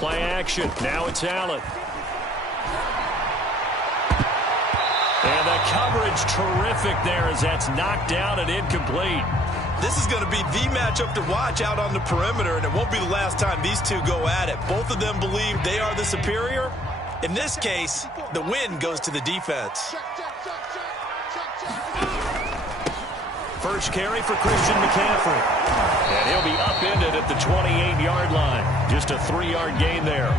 Play action. Now it's Allen. And the coverage terrific there as that's knocked down and incomplete. This is going to be the matchup to watch out on the perimeter, and it won't be the last time these two go at it. Both of them believe they are the superior. In this case, the win goes to the defense. First carry for Christian McCaffrey. And he'll be upended at the 28-yard line. Just a 3-yard gain there.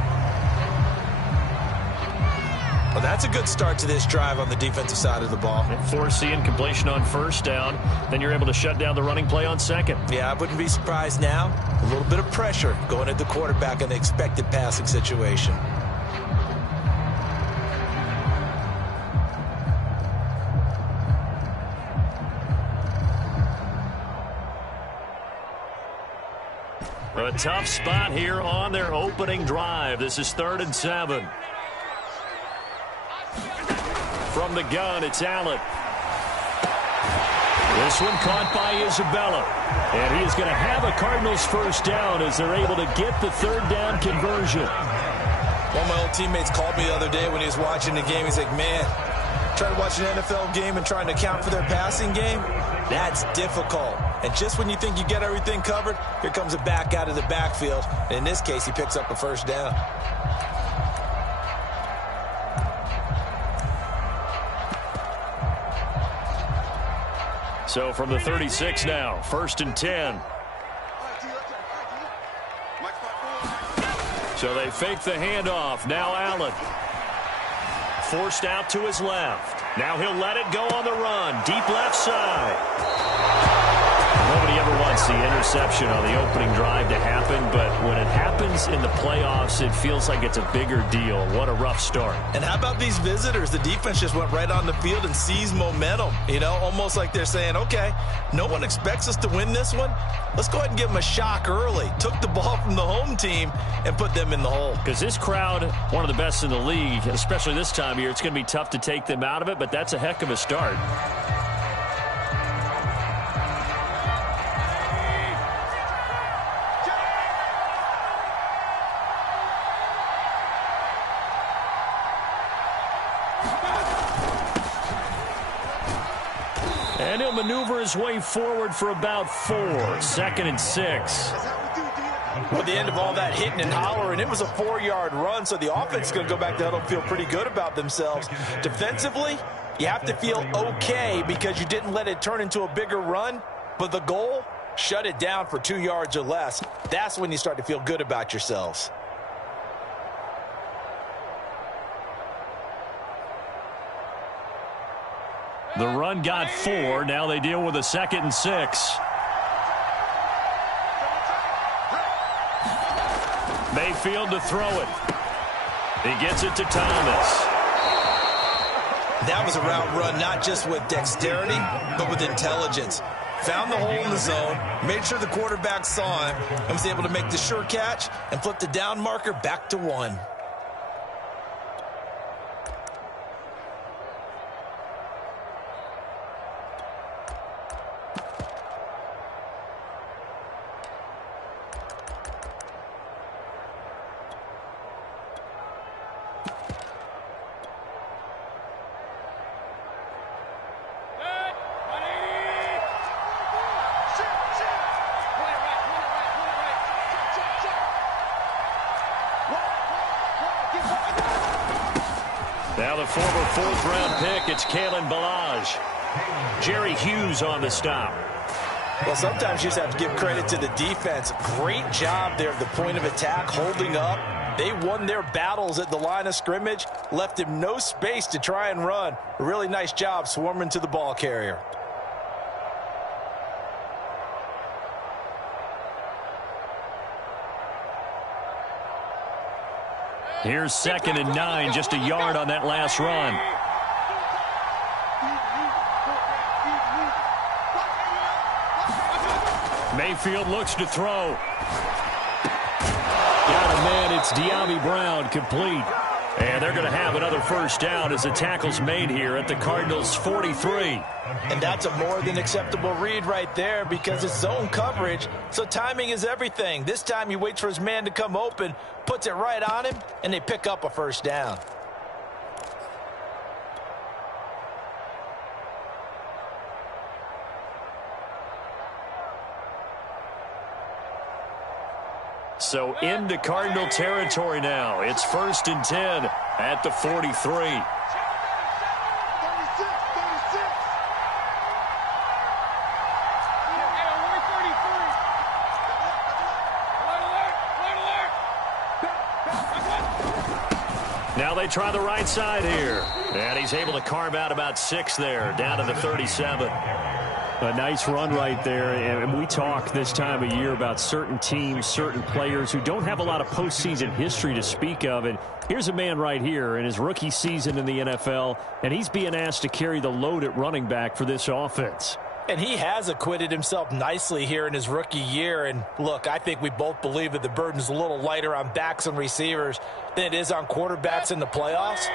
Well, that's a good start to this drive on the defensive side of the ball. Force the incompletion on first down. Then you're able to shut down the running play on second. Yeah, I wouldn't be surprised now. A little bit of pressure going at the quarterback in the expected passing situation. A tough spot here on their opening drive. This is 3rd and 7. From the gun, it's Allen. This one caught by Isabella. And he is going to have a Cardinals first down as they're able to get the 3rd down conversion. One of my old teammates called me the other day when he was watching the game. He's like, man, trying to watch an NFL game and trying to account for their passing game, that's difficult. And just when you think you get everything covered, here comes a back out of the backfield. And in this case, he picks up a first down. So from the 36 now, 1st and 10. So they fake the handoff. Now Allen. Forced out to his left. Now he'll let it go on the run. Deep left side. Nobody ever wants the interception on the opening drive to happen, but when it happens in the playoffs, it feels like it's a bigger deal. What a rough start. And how about these visitors? The defense just went right on the field and seized momentum. You know, almost like they're saying, okay, no one expects us to win this one. Let's go ahead and give them a shock early. Took the ball from the home team and put them in the hole. Because this crowd, one of the best in the league, especially this time of year, it's going to be tough to take them out of it, but that's a heck of a start. And he'll maneuver his way forward for about 4. 2nd and 6. Well, the end of all that hitting and hollering, it was a 4-yard run, so the offense is going to go back to huddle and feel pretty good about themselves. Defensively, you have to feel okay because you didn't let it turn into a bigger run, but the goal, shut it down for 2 yards or less. That's when you start to feel good about yourselves. The run got 4. Now they deal with a 2nd and 6. Mayfield to throw it. He gets it to Thomas. That was a route run not just with dexterity, but with intelligence. Found the hole in the zone, made sure the quarterback saw him, and was able to make the sure catch and flip the down marker back to 1. Now the former 4th-round pick, it's Kalen Ballage. Jerry Hughes on the stop. Well, sometimes you just have to give credit to the defense. Great job there at the point of attack, holding up. They won their battles at the line of scrimmage, left him no space to try and run. A really nice job swarming to the ball carrier. Here's 2nd and 9, just a yard on that last run. Mayfield looks to throw. Got a man, it's De'Ami Brown, complete. And they're going to have another first down as the tackle's made here at the Cardinals' 43. And that's a more than acceptable read right there because it's zone coverage, so timing is everything. This time he waits for his man to come open, puts it right on him, and they pick up a first down. So into Cardinal territory now. It's 1st and 10 at the 43. Now they try the right side here. And he's able to carve out about 6 there, down to the 37. A nice run right there, and we talk this time of year about certain teams, certain players who don't have a lot of postseason history to speak of, and here's a man right here in his rookie season in the NFL, and he's being asked to carry the load at running back for this offense. And he has acquitted himself nicely here in his rookie year, and look, I think we both believe that the burden's a little lighter on backs and receivers than it is on quarterbacks in the playoffs.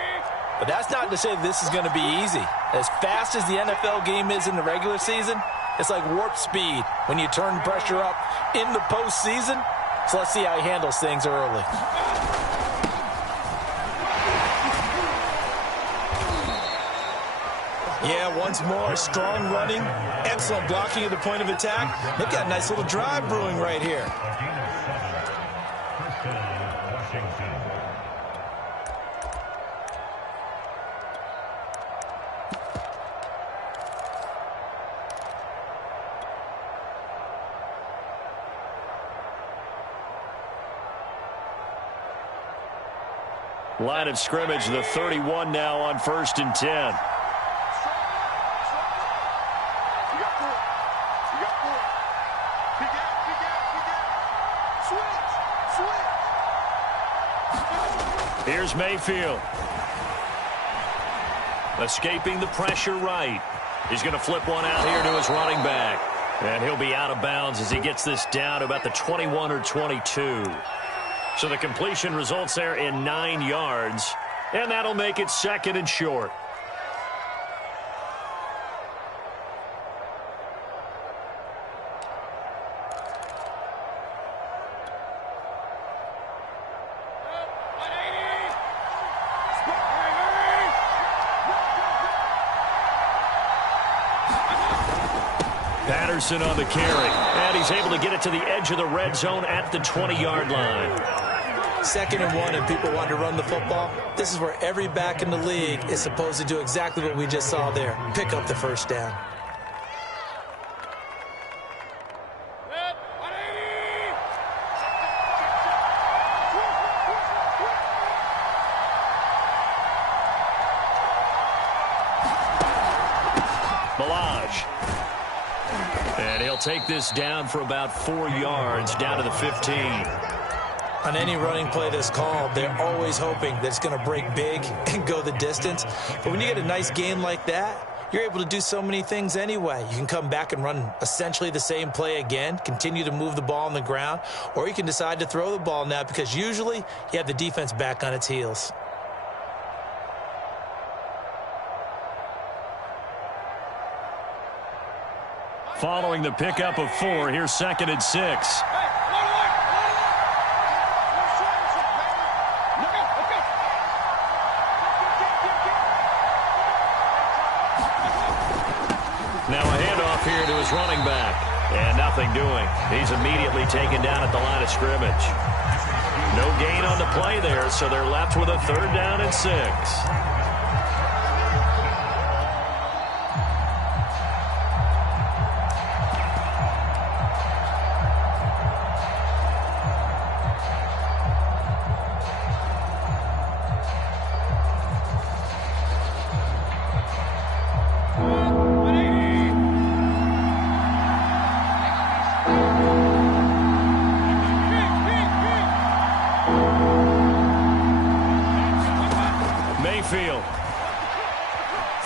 But that's not to say this is going to be easy. As fast as the NFL game is in the regular season, it's like warp speed when you turn pressure up in the postseason. So let's see how he handles things early. Yeah, once more, strong running, excellent blocking at the point of attack. They've got a nice little drive brewing right here. Line of scrimmage, the 31 now on 1st and 10. Here's Mayfield. Escaping the pressure right. He's going to flip one out here to his running back. And he'll be out of bounds as he gets this down to about the 21 or 22. So the completion results there in 9 yards. And that'll make it 2nd and short. Patterson on the carry. And he's able to get it to the edge of the red zone at the 20-yard line. 2nd and 1, and people want to run the football. This is where every back in the league is supposed to do exactly what we just saw there. Pick up the first down. And he'll take this down for about 4 yards, down to the 15. On any running play that's called, they're always hoping that it's going to break big and go the distance. But when you get a nice game like that, you're able to do so many things anyway. You can come back and run essentially the same play again, continue to move the ball on the ground, or you can decide to throw the ball now because usually you have the defense back on its heels. Following the pickup of 4, here's 2nd and 6. Now a handoff here to his running back. And nothing doing. He's immediately taken down at the line of scrimmage. No gain on the play there, so they're left with a 3rd down and 6.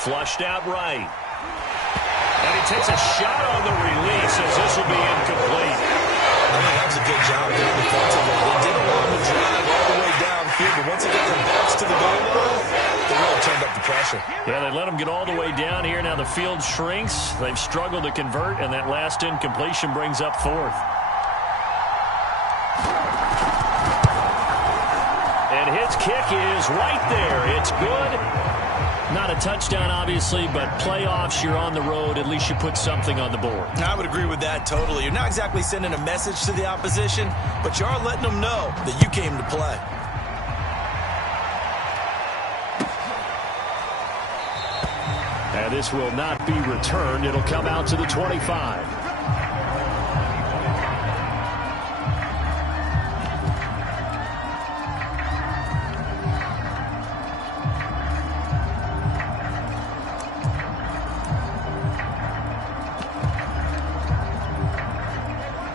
Flushed out right. And he takes a shot on the release as this will be incomplete. I think that was a good job there defensively. They didn't allow him to drive all the way downfield, but once they got their backs to the goal line, they really turned up the pressure. Yeah, they let them get all the way down here. Now the field shrinks. They've struggled to convert, and that last incompletion brings up fourth. And his kick is right there. It's good. Not a touchdown, obviously, but playoffs, you're on the road. At least you put something on the board. I would agree with that totally. You're not exactly sending a message to the opposition, but you are letting them know that you came to play. And this will not be returned. It'll come out to the 25.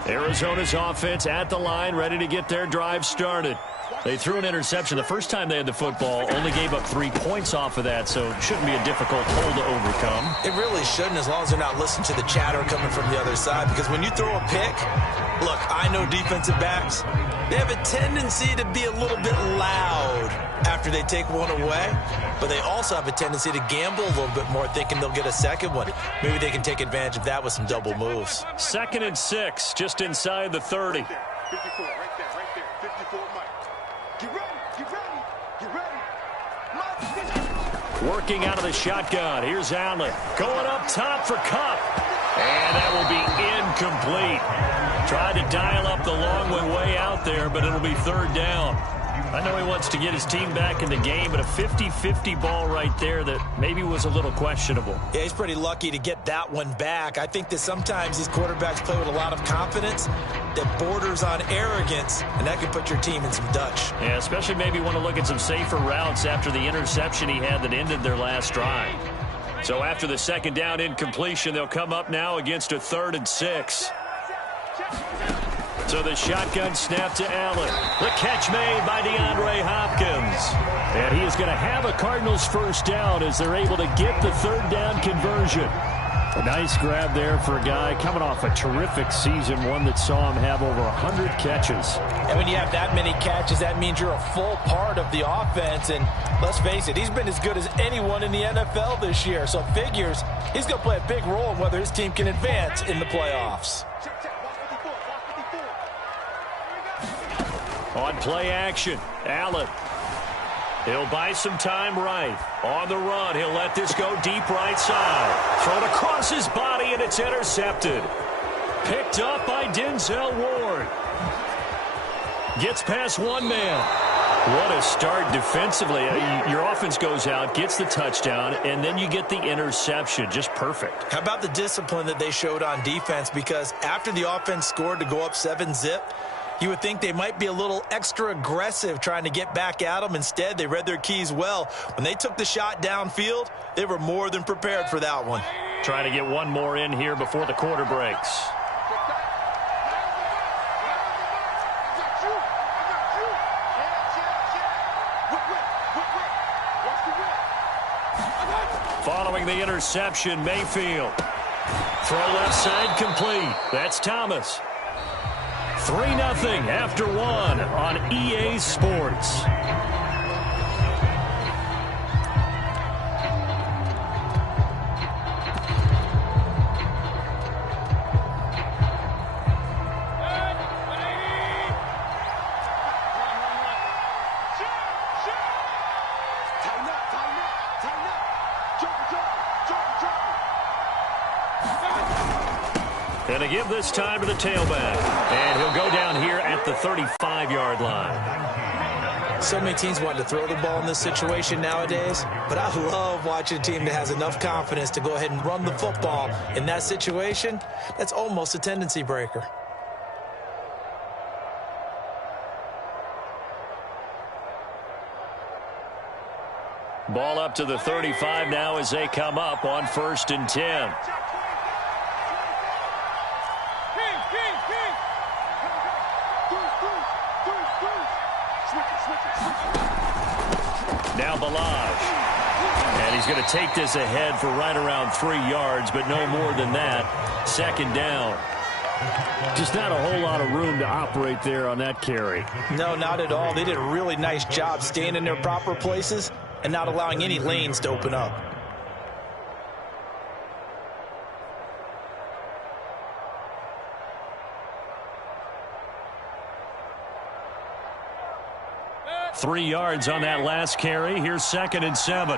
Arizona's offense at the line, ready to get their drive started. They threw an interception the first time they had the football, only gave up 3 points off of that, so it shouldn't be a difficult hole to overcome. It really shouldn't, as long as they're not listening to the chatter coming from the other side, because when you throw a pick, look, I know defensive backs, they have a tendency to be a little bit loud after they take one away, but they also have a tendency to gamble a little bit more, thinking they'll get a second one. Maybe they can take advantage of that with some double moves. 2nd and 6, just inside the 30. 54, right there, 54, Mike. Get ready, get ready, get ready. Working out of the shotgun. Here's Allen. Going up top for Cup. And that will be incomplete. Tried to dial up the long way out there, but it'll be 3rd down. I know he wants to get his team back in the game, but a 50-50 ball right there that maybe was a little questionable. Yeah, he's pretty lucky to get that one back. I think that sometimes these quarterbacks play with a lot of confidence that borders on arrogance, and that can put your team in some Dutch. Yeah, especially maybe want to look at some safer routes after the interception he had that ended their last drive. So after the 2nd down incompletion, they'll come up now against a 3rd and 6. So the shotgun snap to Allen. The catch made by DeAndre Hopkins. And he is going to have a Cardinals first down as they're able to get the 3rd down conversion. A nice grab there for a guy coming off a terrific season, one that saw him have over 100 catches. And when you have that many catches, that means you're a full part of the offense. And let's face it, he's been as good as anyone in the NFL this year. So figures he's going to play a big role in whether his team can advance in the playoffs. On play action, Allen. He'll buy some time right. On the run, he'll let this go deep right side. Thrown across his body, and it's intercepted. Picked up by Denzel Ward. Gets past one man. What a start defensively. Your offense goes out, gets the touchdown, and then you get the interception. Just perfect. How about the discipline that they showed on defense? Because after the offense scored to go up 7-zip, you would think they might be a little extra aggressive trying to get back at them. Instead, they read their keys well. When they took the shot downfield, they were more than prepared for that one. Trying to get one more in here before the quarter breaks. Following the interception, Mayfield. Throw left side complete. That's Thomas. 3-0 after 1 on EA Sports. And to give this time to the tailback. And he'll go down here at the 35-yard line. So many teams want to throw the ball in this situation nowadays, but I love watching a team that has enough confidence to go ahead and run the football in that situation. That's almost a tendency breaker. Ball up to the 35 now as they come up on 1st and 10. Now Balaj. And he's going to take this ahead for right around 3 yards, but no more than that. 2nd down. Just not a whole lot of room to operate there on that carry. No, not at all. They did a really nice job staying in their proper places and not allowing any lanes to open up. Three yards on that last carry. Here's 2nd and 7.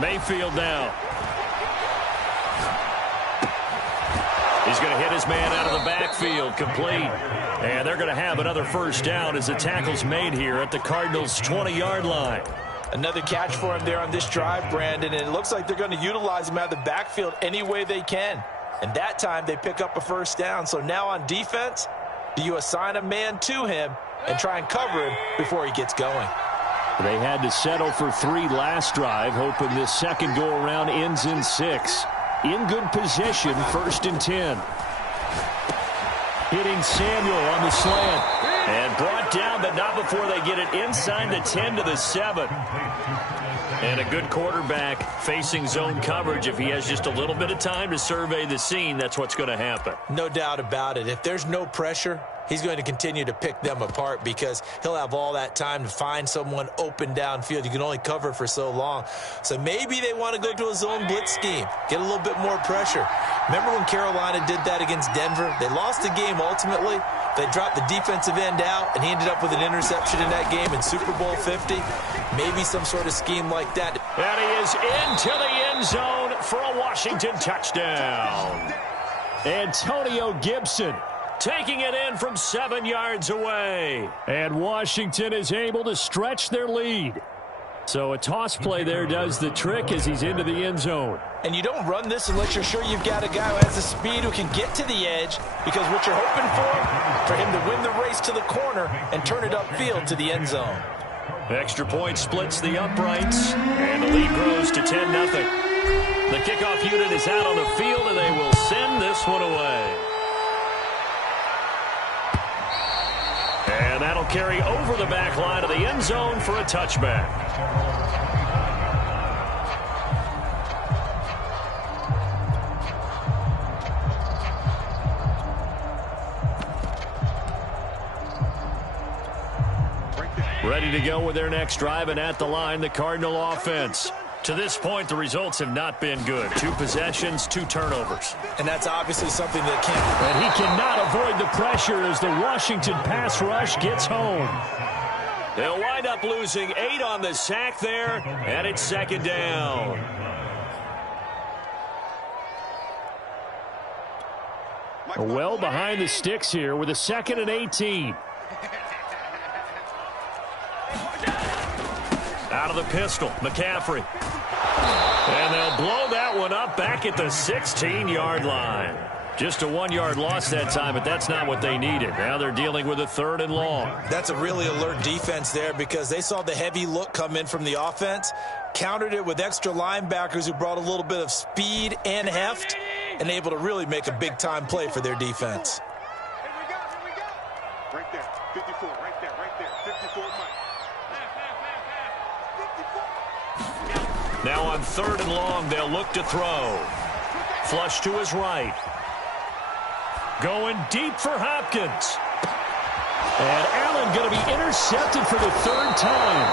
Mayfield now. He's going to hit his man out of the backfield, complete. And they're going to have another first down as the tackle's made here at the Cardinals' 20-yard line. Another catch for him there on this drive, Brandon, and it looks like they're going to utilize him out of the backfield any way they can. And that time they pick up a first down. So now on defense, do you assign a man to him and try and cover him before he gets going? They had to settle for 3 last drive, hoping this second go-around ends in 6. In good position, 1st and 10. Hitting Samuel on the slant. And brought down, but not before they get it inside the 10 to the 7. And a good quarterback facing zone coverage. If he has just a little bit of time to survey the scene, that's what's going to happen. No doubt about it. If there's no pressure, he's going to continue to pick them apart because he'll have all that time to find someone open downfield. You can only cover for so long. So maybe they want to go to a zone blitz scheme, get a little bit more pressure. Remember when Carolina did that against Denver? They lost the game ultimately. They dropped the defensive end out, and he ended up with an interception in that game in Super Bowl 50. Maybe some sort of scheme like that. And he is into the end zone for a Washington touchdown. Antonio Gibson taking it in from 7 yards away. And Washington is able to stretch their lead. So a toss play there does the trick as he's into the end zone. And you don't run this unless you're sure you've got a guy who has the speed who can get to the edge, because what you're hoping for him to win the race to the corner and turn it upfield to the end zone. Extra point splits the uprights, and the lead grows to 10-0. The kickoff unit is out on the field, and they will send this one away. And that'll carry over the back line of the end zone for a touchback. Ready to go with their next drive, and at the line, the Cardinal offense. To this point, the results have not been good. 2 possessions, 2 turnovers. And that's obviously something that can't... And he cannot avoid the pressure as the Washington pass rush gets home. They'll wind up losing 8 on the sack there, and it's 2nd down. Well behind the sticks here with a 2nd and 18. Out of the pistol, McCaffrey. And they'll blow that one up back at the 16-yard line. Just a 1-yard loss that time, but that's not what they needed. Now they're dealing with a 3rd and long. That's a really alert defense there because they saw the heavy look come in from the offense, countered it with extra linebackers who brought a little bit of speed and heft, and able to really make a big-time play for their defense. Here we go. Right there, 54, right there, 54 Mike. Now on 3rd and long, they'll look to throw. Flush to his right. Going deep for Hopkins. And Allen going to be intercepted for the 3rd time.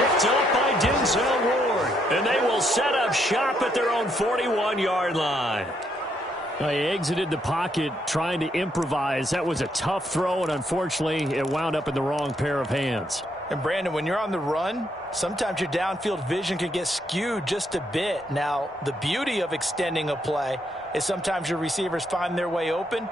Picked up by Denzel Ward. And they will set up shop at their own 41-yard line. He exited the pocket trying to improvise. That was a tough throw, and unfortunately, it wound up in the wrong pair of hands. And, Brandon, when you're on the run, sometimes your downfield vision can get skewed just a bit. Now, the beauty of extending a play is sometimes your receivers find their way open,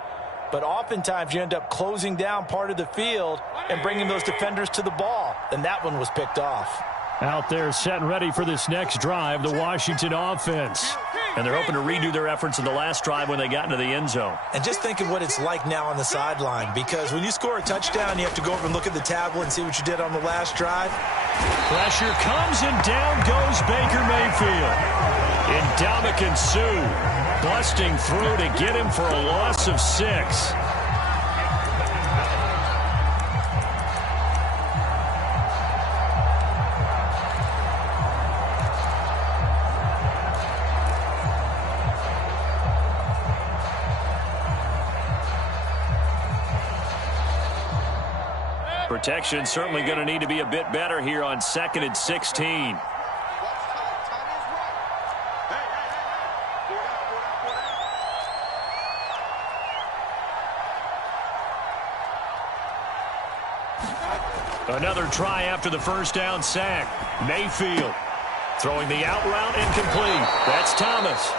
but oftentimes you end up closing down part of the field and bringing those defenders to the ball. And that one was picked off. Out there set and ready for this next drive, the Washington offense. And they're hoping to redo their efforts in the last drive when they got into the end zone. And just think of what it's like now on the sideline, because when you score a touchdown, you have to go over and look at the tablet and see what you did on the last drive. Pressure comes, and down goes Baker Mayfield. And Ndamukong Suh busting through to get him for a loss of 6. Protection certainly going to need to be a bit better here on 2nd and 16. Another try after the first down sack. Mayfield throwing the out route incomplete. That's Thomas.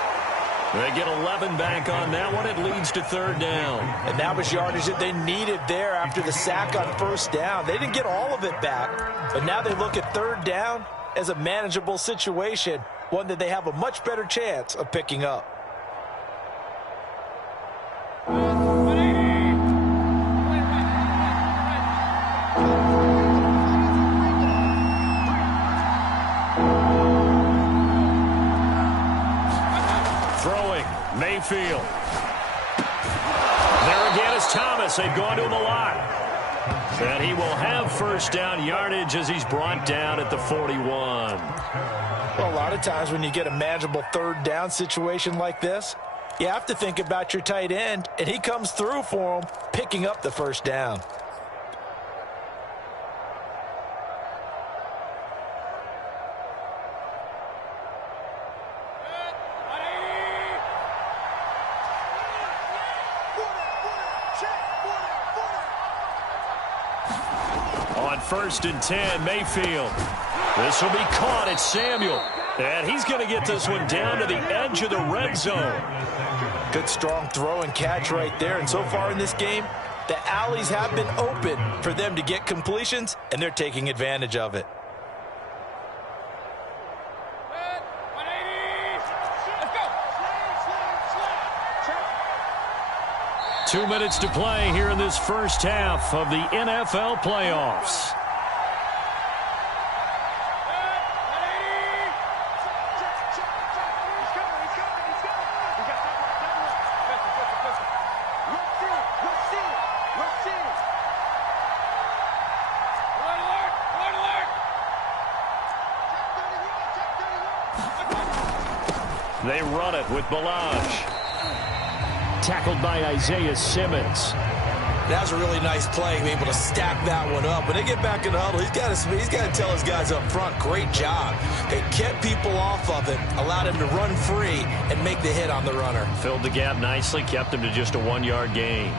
They get 11 back on that one. It leads to 3rd down. And that was yardage that they needed there after the sack on 1st down. They didn't get all of it back, but now they look at 3rd down as a manageable situation, one that they have a much better chance of picking up. Mayfield. There again is Thomas. They've gone to him a lot. And he will have 1st down yardage as he's brought down at the 41. Well, a lot of times when you get a manageable 3rd down situation like this, you have to think about your tight end, and he comes through for him, picking up the 1st down. On 1st and 10, Mayfield. This will be caught. It's Samuel. And he's going to get this one down to the edge of the red zone. Good strong throw and catch right there. And so far in this game, the alleys have been open for them to get completions, and they're taking advantage of it. Let's go. 2 minutes to play here in this first half of the NFL playoffs. They run it with Balaj. Tackled by Isaiah Simmons. That was a really nice play, being able to stack that one up. When they get back in the huddle, he's got to tell his guys up front, great job. They kept people off of him, allowed him to run free, and make the hit on the runner. Filled the gap nicely, kept him to just a 1-yard gain.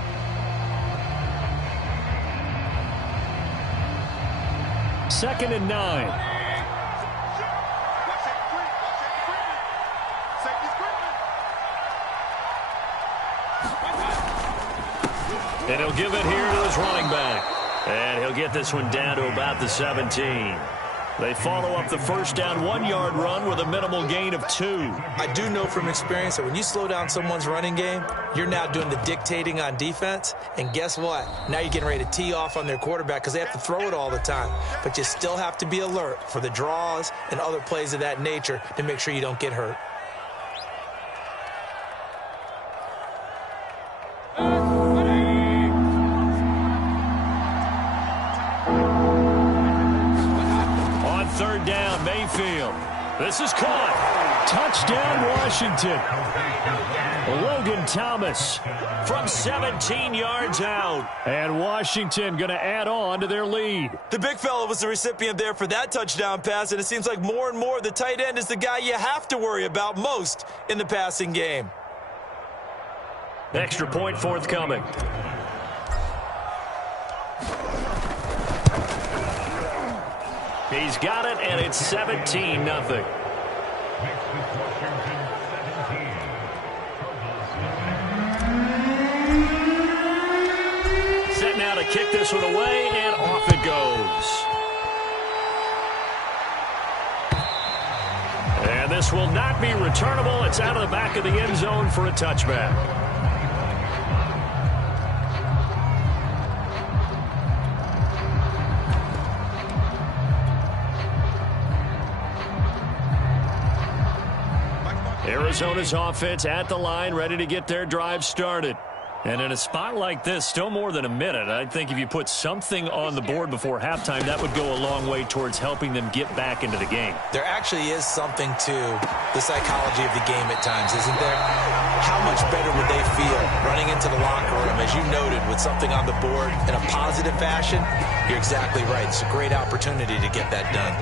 Second and 9. And he'll give it here to his running back. And he'll get this one down to about the 17. They follow up the first down 1-yard run with a minimal gain of 2. I do know from experience that when you slow down someone's running game, you're now doing the dictating on defense. And guess what? Now you're getting ready to tee off on their quarterback because they have to throw it all the time. But you still have to be alert for the draws and other plays of that nature to make sure you don't get hurt. Third down, Mayfield. This is caught. Touchdown, Washington. Logan Thomas from 17 yards out. And Washington going to add on to their lead. The big fella was the recipient there for that touchdown pass, and it seems like more and more the tight end is the guy you have to worry about most in the passing game. Extra point forthcoming. He's got it, and it's 17-0. Set now to kick this one away, and off it goes. And this will not be returnable. It's out of the back of the end zone for a touchback. Arizona's offense at the line, ready to get their drive started. And in a spot like this, still more than a minute, I think if you put something on the board before halftime, that would go a long way towards helping them get back into the game. There actually is something to the psychology of the game at times, isn't there? How much better would they feel running into the locker room, as you noted, with something on the board in a positive fashion? You're exactly right. It's a great opportunity to get that done.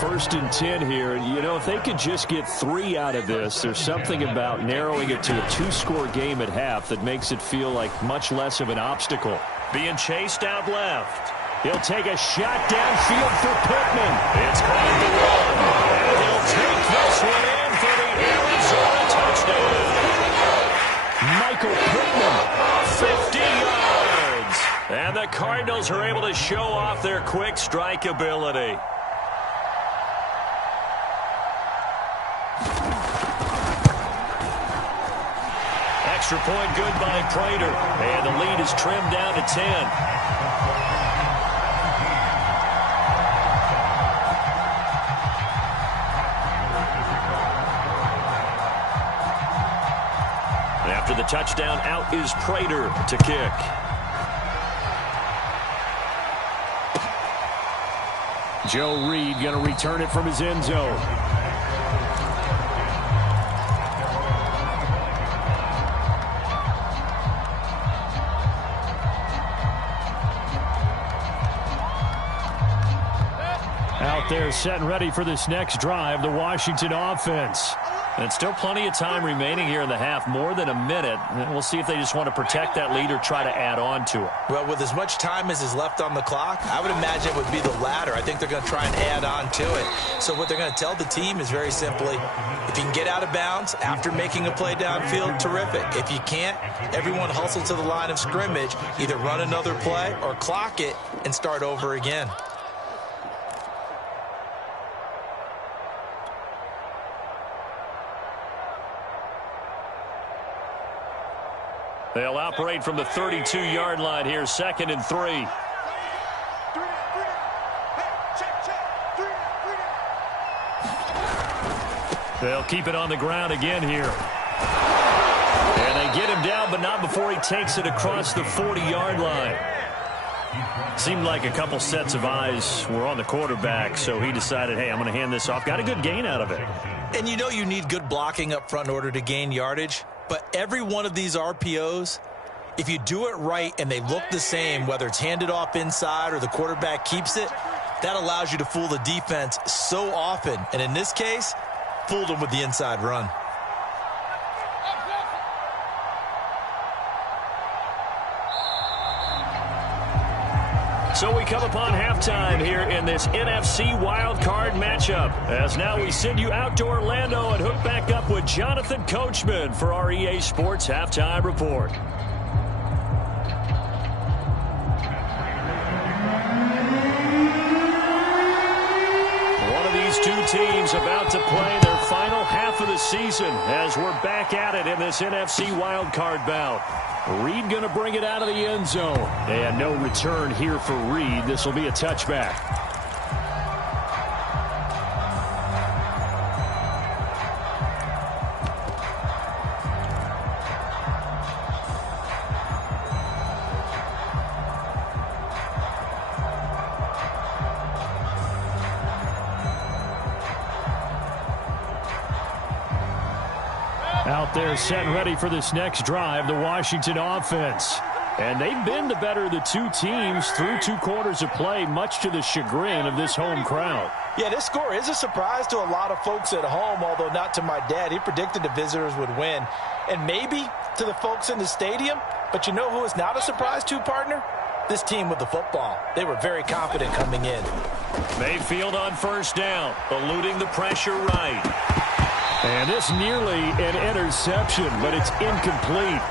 1st and 10 here. You know, if they could just get 3 out of this, there's something about narrowing it to a 2-score game at half that makes it feel like much less of an obstacle. Being chased out left. He'll take a shot downfield for Pittman. It's caught at the 1. And he'll take this one in for the Arizona touchdown. Michael Pittman. 50 yards. And the Cardinals are able to show off their quick strike ability. Extra point good by Prater. And the lead is trimmed down to 10. After the touchdown, out is Prater to kick. Joe Reed going to return it from his end zone. Out there set and ready for this next drive, the Washington offense. And still plenty of time remaining here in the half, more than a minute. And we'll see if they just want to protect that lead or try to add on to it. Well, with as much time as is left on the clock, I would imagine it would be the latter. I think they're going to try and add on to it. So what they're going to tell the team is very simply, if you can get out of bounds after making a play downfield, terrific. If you can't, everyone hustle to the line of scrimmage, either run another play or clock it and start over again. They'll operate from the 32-yard line here, 2nd and 3. They'll keep it on the ground again here. And they get him down, but not before he takes it across the 40-yard line. Seemed like a couple sets of eyes were on the quarterback, so he decided, hey, I'm going to hand this off. Got a good gain out of it. And you know you need good blocking up front in order to gain yardage. But every one of these RPOs, if you do it right and they look the same, whether it's handed off inside or the quarterback keeps it, that allows you to fool the defense so often. And in this case, fooled them with the inside run. So we come upon halftime here in this NFC wildcard matchup. As now we send you out to Orlando and hook back up with Jonathan Coachman for our EA Sports Halftime Report. One of these two teams about to play their final half of the season as we're back at it in this NFC wildcard bout. Reed going to bring it out of the end zone. And no return here for Reed. This will be a touchback. Out there set and ready for this next drive, the Washington offense. And they've been the better of the two teams through 2 quarters of play, much to the chagrin of this home crowd. Yeah, this score is a surprise to a lot of folks at home, although not to my dad. He predicted the visitors would win. And maybe to the folks in the stadium. But you know who is not a surprise to, partner? This team with the football. They were very confident coming in. Mayfield on first down, eluding the pressure right. And this nearly an interception, but it's incomplete.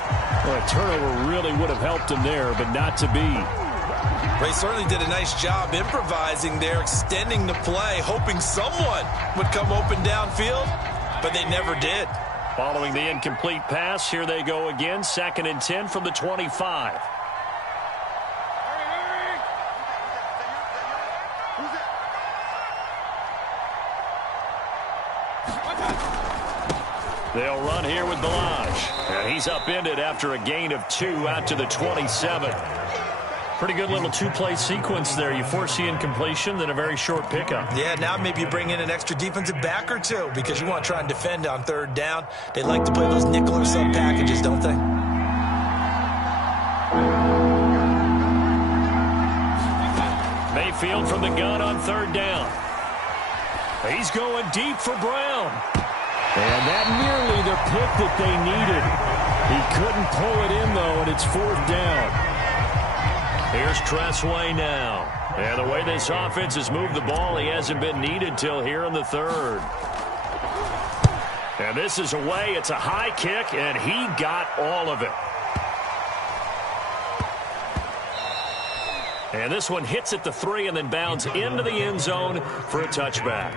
Well, a turnover really would have helped him there, but not to be. They certainly did a nice job improvising there, extending the play, hoping someone would come open downfield, but they never did. Following the incomplete pass, here they go again, 2nd and 10 from the 25. They'll run here with Balaj. And he's upended after a gain of 2 out to the 27. Pretty good little two-play sequence there. You force the incompletion, then a very short pickup. Yeah, now maybe you bring in an extra defensive back or two because you want to try and defend on third down. They like to play those nickel or sub packages, don't they? Mayfield from the gun on third down. He's going deep for Brown. And that nearly the pick that they needed. He couldn't pull it in, though, and it's fourth down. Here's Tressway now. And the way this offense has moved the ball, he hasn't been needed till here in the third. And this is away. It's a high kick, and he got all of it. And this one hits at the 3 and then bounds into the end zone for a touchback.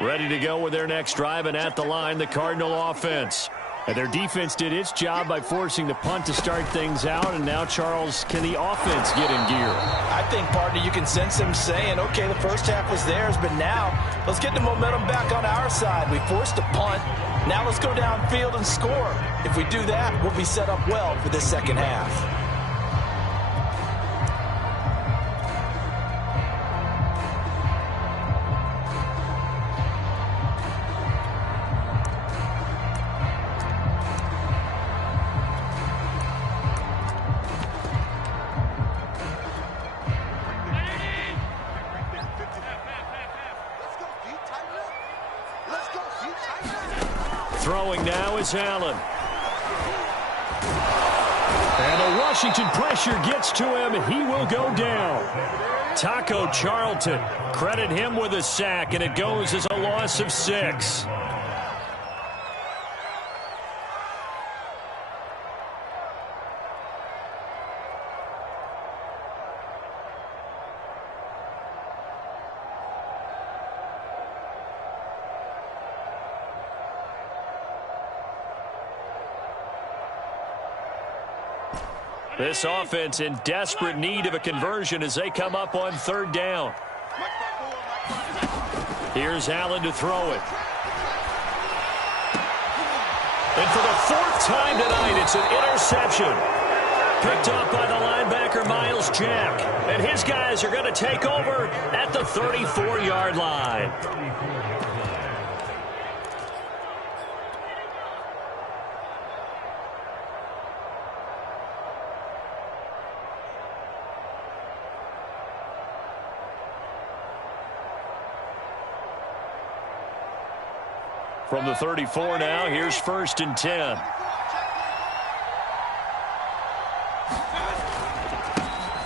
Ready to go with their next drive, and at the line, the Cardinal offense. And their defense did its job by forcing the punt to start things out, and now, Charles, can the offense get in gear? I think, partner, you can sense them saying, okay, the first half was theirs, but now let's get the momentum back on our side. We forced a punt. Now let's go downfield and score. If we do that, we'll be set up well for this second half. Throwing now is Allen. And the Washington pressure gets to him, and he will go down. Taco Charlton, credit him with a sack, and it goes as a loss of 6. This offense in desperate need of a conversion as they come up on third down. Here's Allen to throw it. And for the 4th time tonight, it's an interception. Picked up by the linebacker, Miles Jack. And his guys are going to take over at the 34-yard line. From the 34 now, here's 1st and 10.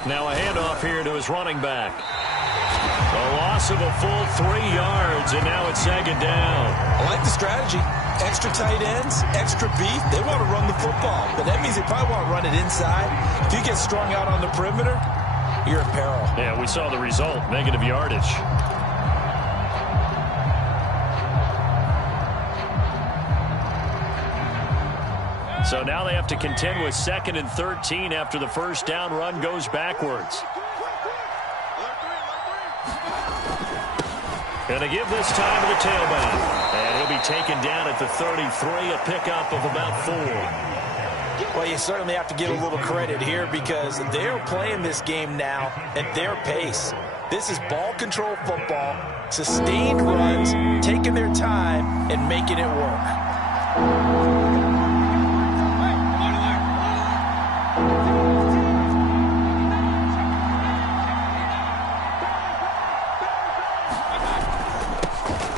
Now a handoff here to his running back. A loss of a full 3 yards, and now it's 2nd down. I like the strategy. Extra tight ends, extra beef. They want to run the football, but that means they probably want to run it inside. If you get strung out on the perimeter, you're in peril. Yeah, we saw the result, negative yardage. So now they have to contend with 2nd and 13 after the first down run goes backwards. Going to give this time to the tailback. And he'll be taken down at the 33, a pickup of about 4. Well, you certainly have to give a little credit here because they're playing this game now at their pace. This is ball control football, sustained runs, taking their time, and making it work.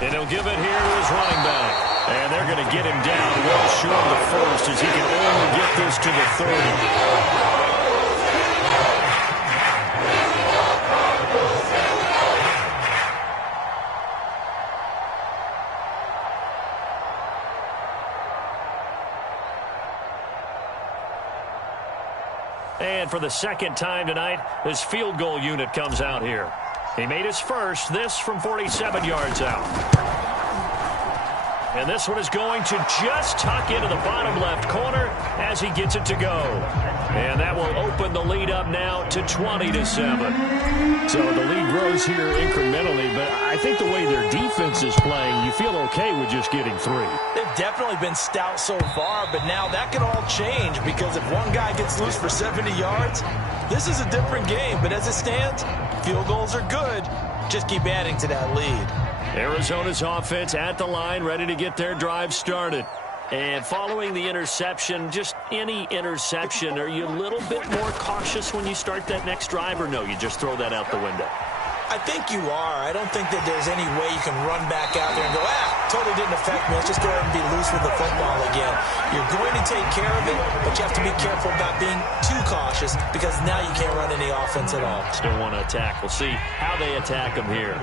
And he'll give it here to his running back. And they're going to get him down well short of the first as he can only get this to the 30. And for the 2nd time tonight, his field goal unit comes out here. He made his first, this from 47 yards out. And this one is going to just tuck into the bottom left corner as he gets it to go. And that will open the lead up now to 20-7. So the lead grows here incrementally, but I think the way their defense is playing, you feel okay with just getting 3. They've definitely been stout so far, but now that can all change because if one guy gets loose for 70 yards, this is a different game. But as it stands, field goals are good. Just keep adding to that lead. Arizona's offense at the line, ready to get their drive started. And following the interception, just any interception, are you a little bit more cautious when you start that next drive, or no, you just throw that out the window? I think you are. I don't think that there's any way you can run back out there and go, totally didn't affect me. Let's just go ahead and be loose with the football again. You're going to take care of it, but you have to be careful about being too cautious because now you can't run any offense at all. Still want to attack. We'll see how they attack them here.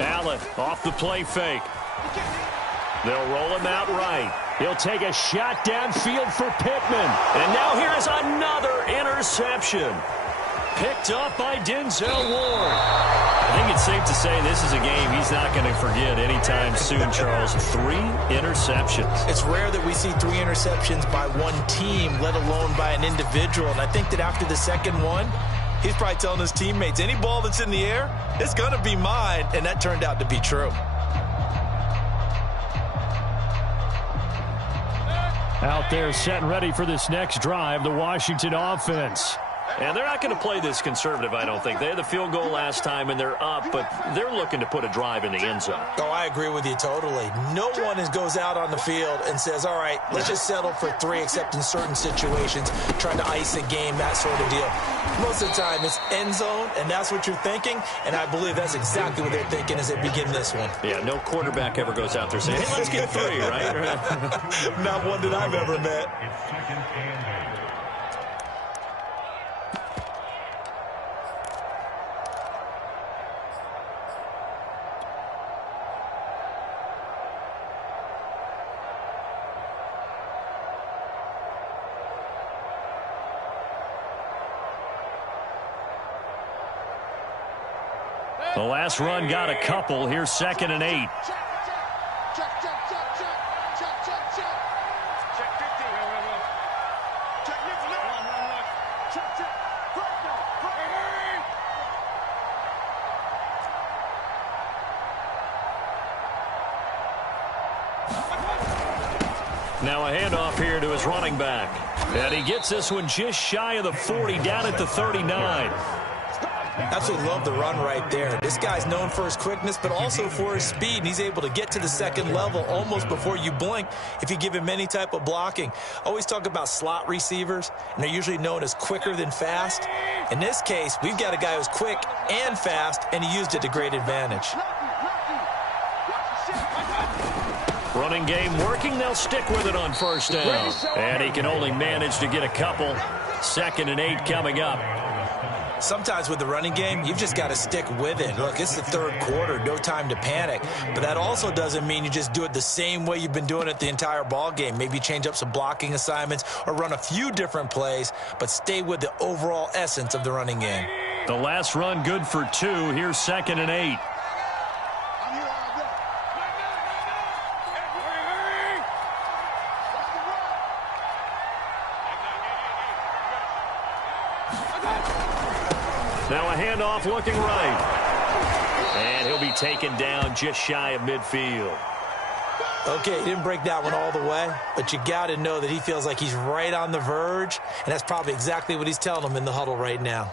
Allen off the play fake. They'll roll him out right. He'll take a shot downfield for Pittman. And now here is another interception. Picked up by Denzel Ward. I think it's safe to say this is a game he's not going to forget anytime soon, Charles. 3 interceptions. It's rare that we see 3 interceptions by one team, let alone by an individual. And I think that after the second one, he's probably telling his teammates, any ball that's in the air, it's going to be mine. And that turned out to be true. Out there set and ready for this next drive, the Washington offense. And they're not going to play this conservative, I don't think. They had the field goal last time, and they're up, but they're looking to put a drive in the end zone. Oh, I agree with you totally. No one goes out on the field and says, all right, let's just settle for 3, except in certain situations, trying to ice a game, that sort of deal. Most of the time, it's end zone, and that's what you're thinking, and I believe that's exactly what they're thinking as they begin this one. Yeah, no quarterback ever goes out there saying, hey, let's get 3, right? Not one that I've ever met. The last run got a couple. Here's 2nd and 8. Now a handoff here to his running back. And he gets this one just shy of the 40, down at the 39. Absolutely love the run right there. This guy's known for his quickness, but also for his speed. And he's able to get to the second level almost before you blink if you give him any type of blocking. Always talk about slot receivers, and they're usually known as quicker than fast. In this case, we've got a guy who's quick and fast, and he used it to great advantage. Running game working. They'll stick with it on first down. And he can only manage to get a couple. 2nd and 8 coming up. Sometimes with the running game, you've just got to stick with it. Look, it's the 3rd quarter, no time to panic. But that also doesn't mean you just do it the same way you've been doing it the entire ball game. Maybe change up some blocking assignments or run a few different plays, but stay with the overall essence of the running game. The last run good for 2. Here's 2nd and 8. Now a handoff looking right. And he'll be taken down just shy of midfield. Okay, he didn't break that one all the way, but you got to know that he feels like he's right on the verge, and that's probably exactly what he's telling them in the huddle right now.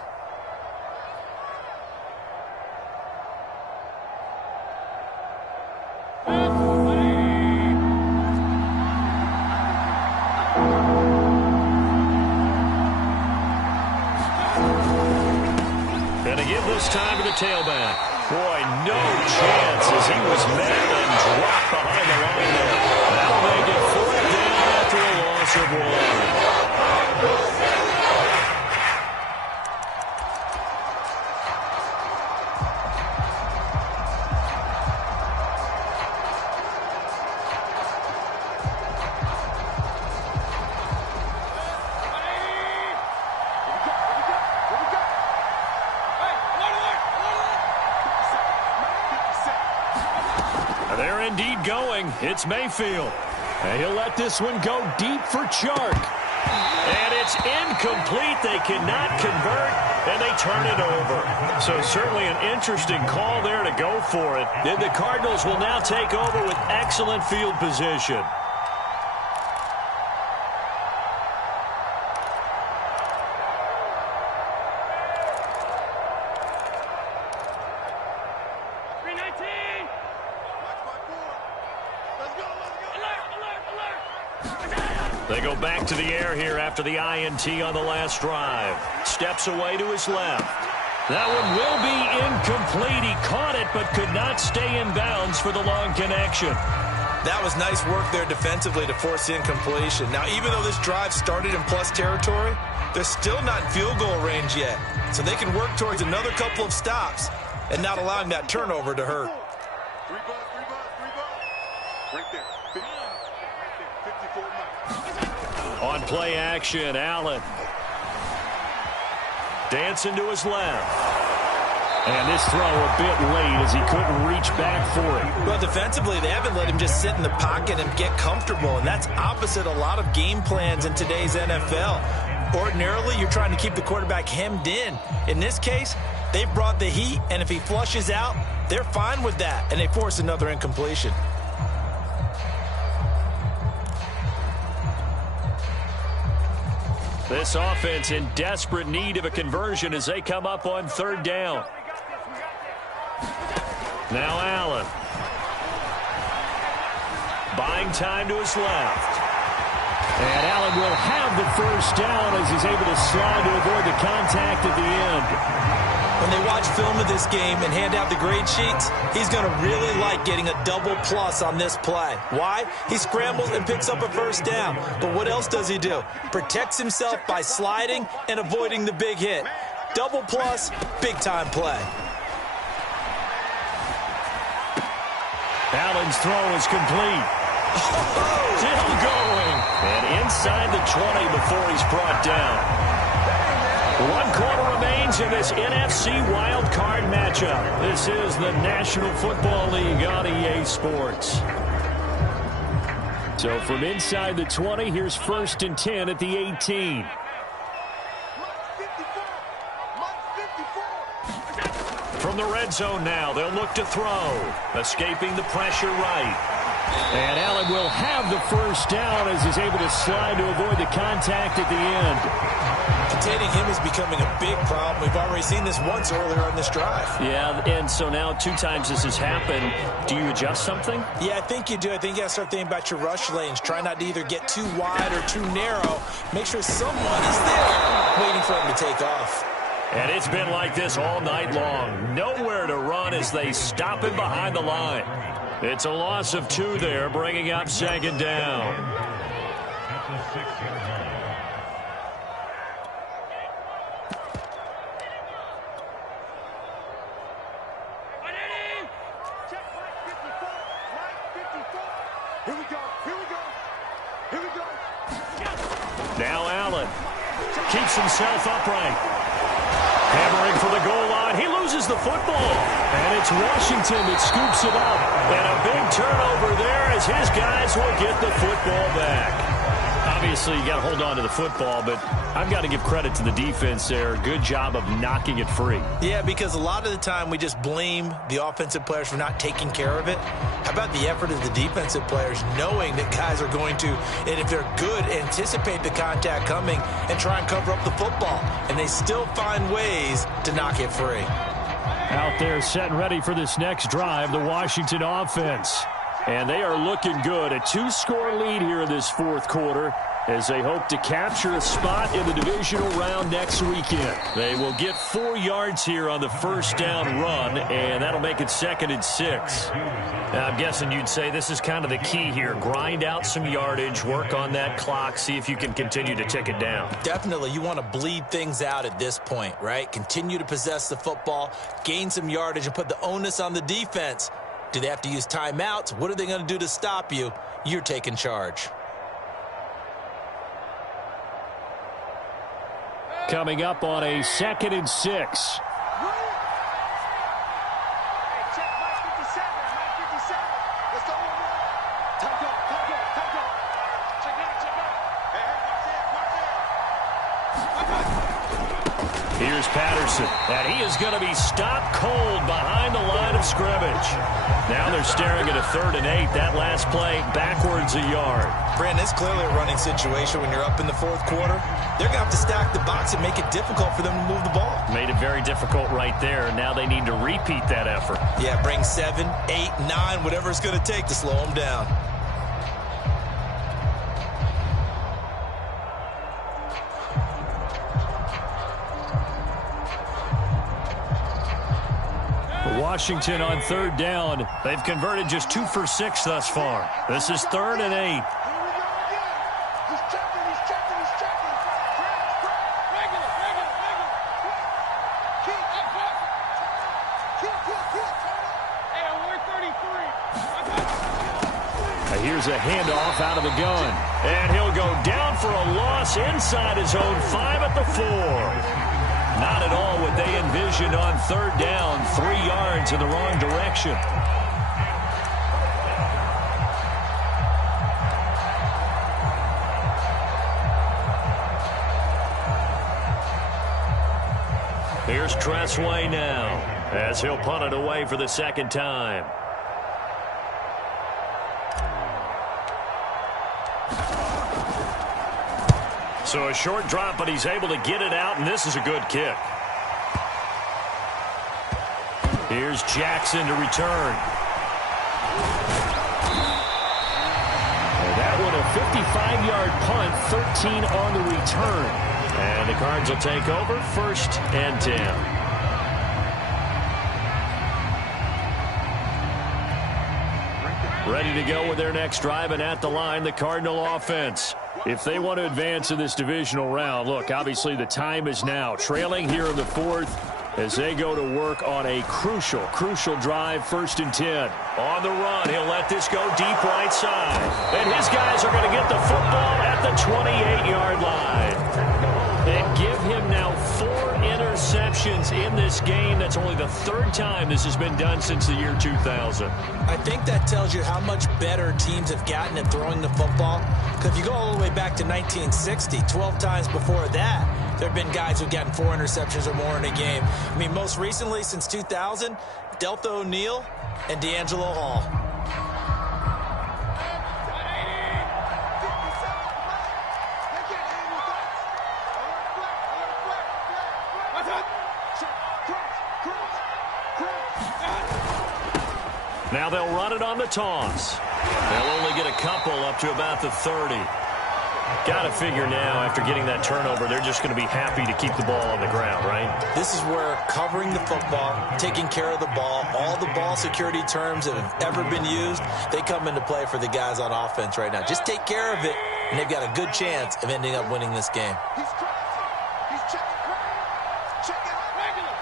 Time to the tailback. Boy, no chance as he was met and dropped behind the line there. That'll make it 4th down after a loss of 1. are indeed going. It's Mayfield. And he'll let this one go deep for Chark. And it's incomplete. They cannot convert, and they turn it over. So certainly an interesting call there to go for it. Then the Cardinals will now take over with excellent field position. They go back to the air here after the INT on the last drive. Steps away to his left. That one will be incomplete. He caught it but could not stay in bounds for the long connection. That was nice work there defensively to force the incompletion. Now, even though this drive started in plus territory, they're still not in field goal range yet. So they can work towards another couple of stops and not allowing that turnover to hurt. Three balls. Right there. 54 miles. On play action, Allen. Dancing to his left. And this throw a bit late as he couldn't reach back for it. Well, defensively, they haven't let him just sit in the pocket and get comfortable, and that's opposite a lot of game plans in today's NFL. Ordinarily, you're trying to keep the quarterback hemmed in. In this case, they brought the heat, and if he flushes out, they're fine with that, and they force another incompletion. This offense in desperate need of a conversion as they come up on third down. Now Allen. Buying time to his left. And Allen will have the first down as he's able to slide to avoid the contact at the end. When they watch film of this game and hand out the grade sheets, he's going to really like getting a double plus on this play. Why? He scrambles and picks up a first down. But what else does he do? Protects himself by sliding and avoiding the big hit. Double plus, big-time play. Allen's throw is complete. Still going. And inside the 20 before he's brought down. 1 quarter remains in this NFC Wild Card matchup. This is the National Football League on EA Sports. So from inside the 20, here's 1st and 10 at the 18. From the red zone now, they'll look to throw. Escaping the pressure right. And Allen will have the first down as he's able to slide to avoid the contact at the end. Containing him is becoming a big problem. We've already seen this once earlier on this drive. Yeah, and so now 2 times this has happened. Do you adjust something? Yeah, I think you do. I think you got to start thinking about your rush lanes. Try not to either get too wide or too narrow. Make sure someone is there waiting for him to take off. And it's been like this all night long. Nowhere to run as they stop him behind the line. It's a loss of 2 there, bringing up 2nd down. Now Allen keeps himself upright. Hammering for the goal line. He loses the football. And it's Washington that scoops it up. And a big turnover there as his guys will get the football back. Obviously, you got to hold on to the football, but I've got to give credit to the defense there. Good job of knocking it free. Yeah, because a lot of the time we just blame the offensive players for not taking care of it. How about the effort of the defensive players knowing that guys are going to, and if they're good, anticipate the contact coming and try and cover up the football. And they still find ways to knock it free. Out there set and ready for this next drive, the Washington offense. And they are looking good. A 2-score lead here in this 4th quarter as they hope to capture a spot in the divisional round next weekend. They will get 4 yards here on the first down run, and that'll make it 2nd and 6. Now, I'm guessing you'd say this is kind of the key here. Grind out some yardage, work on that clock, see if you can continue to tick it down. Definitely, you want to bleed things out at this point, right? Continue to possess the football, gain some yardage, and put the onus on the defense. Do they have to use timeouts? What are they going to do to stop you? You're taking charge. Coming up on a 2nd and 6. Check, Mike 57. Let's go. Here's Patterson, and he is going to be stopped cold behind the line of scrimmage. Now they're staring at a 3rd and 8. That last play backwards a yard. Brandon, it's clearly a running situation when you're up in the 4th quarter. They're going to have to stack the box and make it difficult for them to move the ball. Made it very difficult right there. Now they need to repeat that effort. Yeah, bring 7, 8, 9, whatever it's going to take to slow them down. Washington on 3rd down. They've converted just 2 for 6 thus far. This is 3rd and 8. Here we go again. He's checking. Regular. Keep. Hey, we're 33. Here's a handoff out of the gun. And he'll go down for a loss inside his own 5 at the 4. Not at all what they envisioned on 3rd down. 3 yards in the wrong direction. Here's Tressway now as he'll punt it away for the 2nd time. So a short drop, but he's able to get it out, and this is a good kick. Here's Jackson to return. And that one a 55-yard punt, 13 on the return. And the Cards will take over, 1st and 10. Ready to go with their next drive, and at the line, the Cardinal offense. If they want to advance in this divisional round, look, obviously the time is now. Trailing here in the 4th as they go to work on a crucial drive, 1st and 10. On the run, he'll let this go deep right side. And his guys are going to get the football at the 28-yard line. And give him now 4 interceptions in this game. That's only the 3rd time this has been done since the year 2000. I think that tells you how much better teams have gotten at throwing the football. Because if you go all the way back to 1960, 12 times before that, there have been guys who've gotten 4 interceptions or more in a game. I mean, most recently, since 2000, Delta O'Neal and D'Angelo Hall. Now they'll run it on the toss. They'll only get a couple up to about the 30. Got to figure now, after getting that turnover, they're just going to be happy to keep the ball on the ground, right? This is where covering the football, taking care of the ball, all the ball security terms that have ever been used, they come into play for the guys on offense right now. Just take care of it, and they've got a good chance of ending up winning this game. He's crossing. He's checking. Check it out. Regular.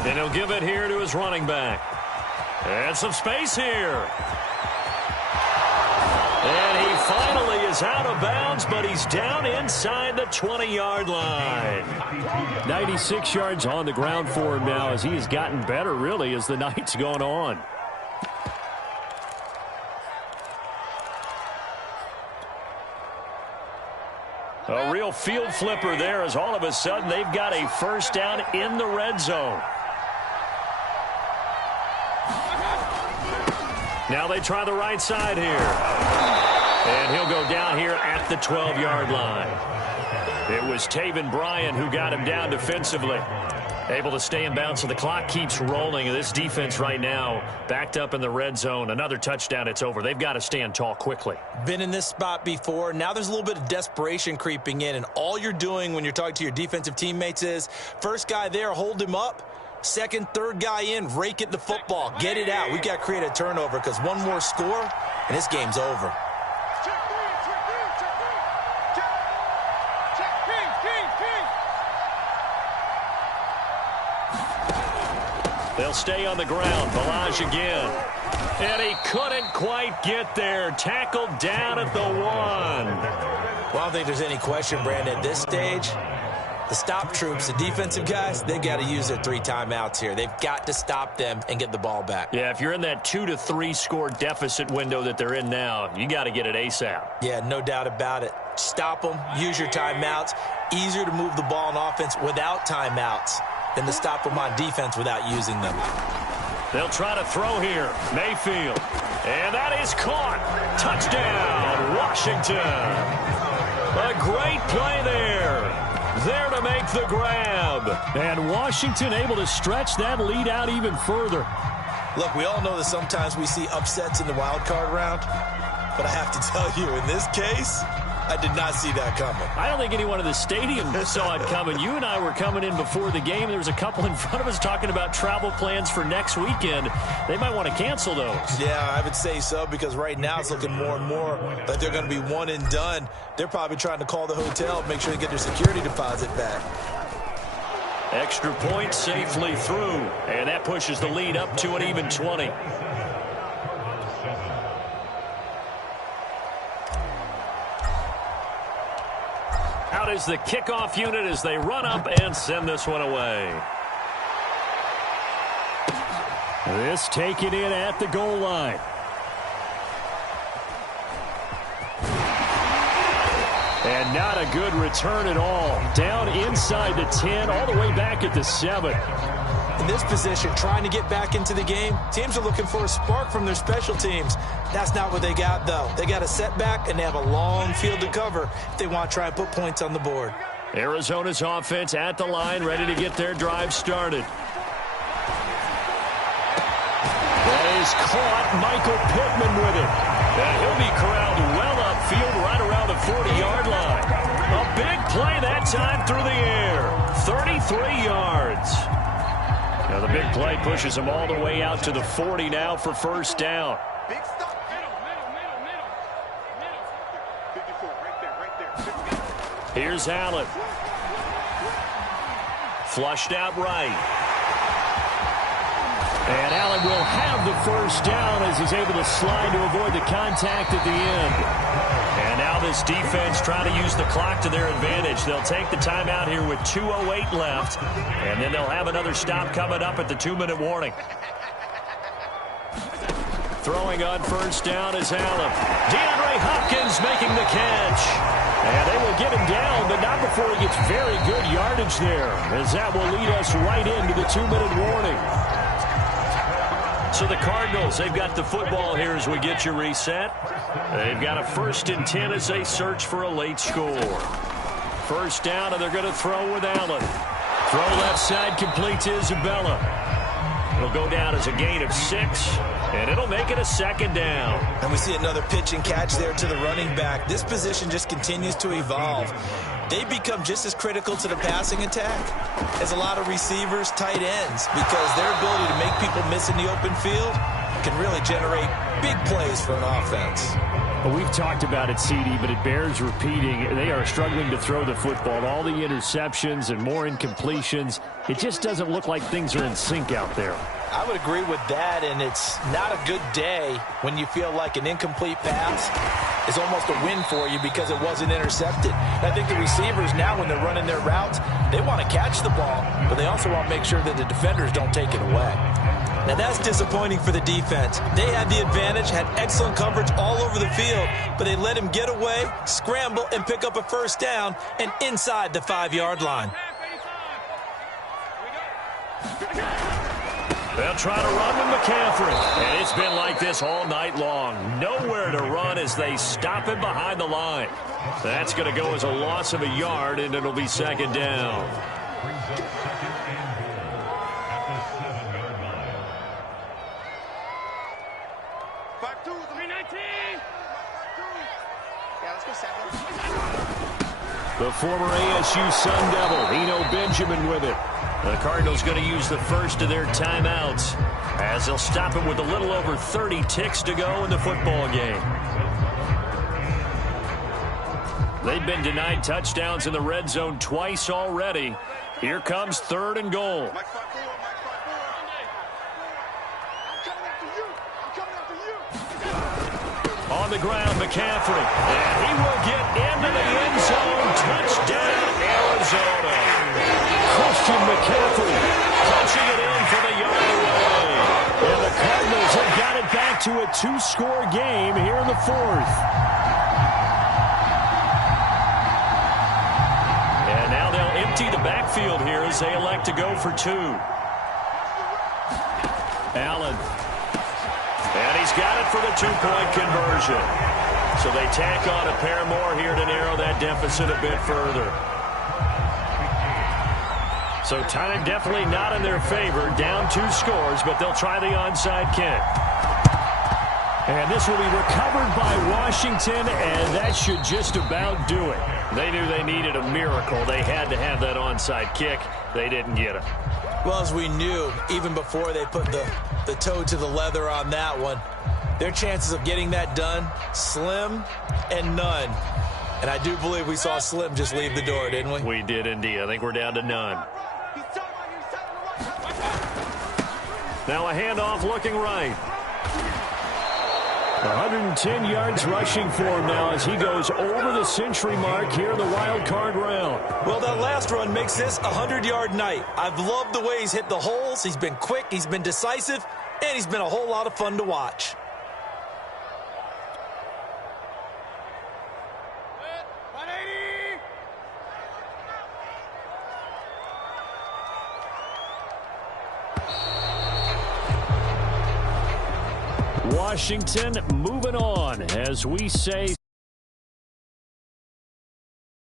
And he'll give it here to his running back. And some space here. And he finally is out of bounds, but he's down inside the 20-yard line. 96 yards on the ground for him now as he has gotten better, really, as the night's gone on. A real field flipper there as all of a sudden they've got a 1st down in the red zone. Now they try the right side here. And he'll go down here at the 12-yard line. It was Taven Bryan who got him down defensively. Able to stay in bounds, so the clock keeps rolling. This defense right now backed up in the red zone. Another touchdown, it's over. They've got to stand tall quickly. Been in this spot before. Now there's a little bit of desperation creeping in, and all you're doing when you're talking to your defensive teammates is, first guy there, hold him up. Second, third guy in, rake at the football. Get it out. We've got to create a turnover because one more score, and this game's over. They'll stay on the ground. Balaj again. And he couldn't quite get there. Tackled down at the 1. Well, I don't think there's any question, Brandon, at this stage, the stop troops, the defensive guys, they've got to use their 3 timeouts here. They've got to stop them and get the ball back. Yeah, if you're in that 2 to 3 score deficit window that they're in now, you got to get it ASAP. Yeah, no doubt about it. stop them, use your timeouts. Easier to move the ball on offense without timeouts than to stop them on defense without using them. They'll try to throw here. Mayfield. And that is caught. Touchdown, Washington. A great play there. There to make the grab. And Washington able to stretch that lead out even further. Look, we all know that sometimes we see upsets in the wild card round, but I have to tell you, in this case, I did not see that coming. I don't think anyone in the stadium saw it coming. You and I were coming in before the game. There was a couple in front of us talking about travel plans for next weekend. They might want to cancel those. Yeah, I would say so, because right now it's looking more and more like they're going to be one and done. They're probably trying to call the hotel, make sure they get their security deposit back. Extra point safely through, and that pushes the lead up to an even 20. Out is the kickoff unit as they run up and send this one away. This taken in at the goal line. And not a good return at all. Down inside the 10, all the way back at the 7. In this position, trying to get back into the game, teams are looking for a spark from their special teams. That's not what they got, though. They got a setback, and they have a long field to cover if they want to try and put points on the board. Arizona's offense at the line, ready to get their drive started. That is caught. Michael Pittman with it. And he'll be corralled well upfield right around the 40-yard line. A big play that time through the air. 33 yards. Now the big play pushes him all the way out to the 40 now for first down. Big stop. Middle. 54, right there. Here's Allen. Flushed out right. And Allen will have the first down as he's able to slide to avoid the contact at the end. And now this defense trying to use the clock to their advantage. They'll take the timeout here with 2:08 left, and then they'll have another stop coming up at the 2-minute warning. Throwing on first down is Allen. DeAndre Hopkins making the catch. And they will get him down, but not before he gets very good yardage there, as that will lead us right into the 2-minute warning. So the Cardinals, they've got the football here as we get you reset. They've got a 1st and 10 as they search for a late score. First down, and they're going to throw with Allen. Throw left side, complete to Isabella. It'll go down as a gain of 6, and it'll make it a 2nd down. And we see another pitch and catch there to the running back. This position just continues to evolve. They become just as critical to the passing attack as a lot of receivers, tight ends, because their ability to make people miss in the open field can really generate big plays for an offense. Well, we've talked about it, CD, but it bears repeating. They are struggling to throw the football. All the interceptions and more incompletions. It just doesn't look like things are in sync out there. I would agree with that, and it's not a good day when you feel like an incomplete pass is almost a win for you because it wasn't intercepted. I think the receivers now, when they're running their routes, they want to catch the ball, but they also want to make sure that the defenders don't take it away. Now that's disappointing for the defense. They had the advantage, had excellent coverage all over the field, but they let him get away, scramble, and pick up a first down and inside the 5-yard line. They'll try to run with McCaffrey. And it's been like this all night long. Nowhere to run as they stop him behind the line. That's going to go as a loss of a yard, and it'll be 2nd down. The former ASU Sun Devil, Eno Benjamin with it. The Cardinals going to use the first of their timeouts as they'll stop it with a little over 30 ticks to go in the football game. They've been denied touchdowns in the red zone twice already. Here comes 3rd and goal. On the ground, McCaffrey. And he will get into the end zone. Touchdown, Arizona. Christian McCaffrey Punching it in for the yard away. And the Cardinals have got it back to a 2-score game here in the 4th. empty the backfield here as they elect to go for 2. Allen. And he's got it for the 2-point conversion. So they tack on a pair more here to narrow that deficit a bit further. So time definitely not in their favor. Down 2 scores, but they'll try the onside kick. And this will be recovered by Washington, and that should just about do it. They knew they needed a miracle. They had to have that onside kick. They didn't get it. Well, as we knew, even before they put the toe to the leather on that one, their chances of getting that done, slim and none. And I do believe we saw Slim just leave the door, didn't we? We did indeed. I think we're down to none. Now a handoff looking right. 110 yards rushing for him now as he goes over the century mark here in the wild card round. Well, that last run makes this a 100-yard night. I've loved the way he's hit the holes. He's been quick, he's been decisive, and he's been a whole lot of fun to watch. Washington moving on as we say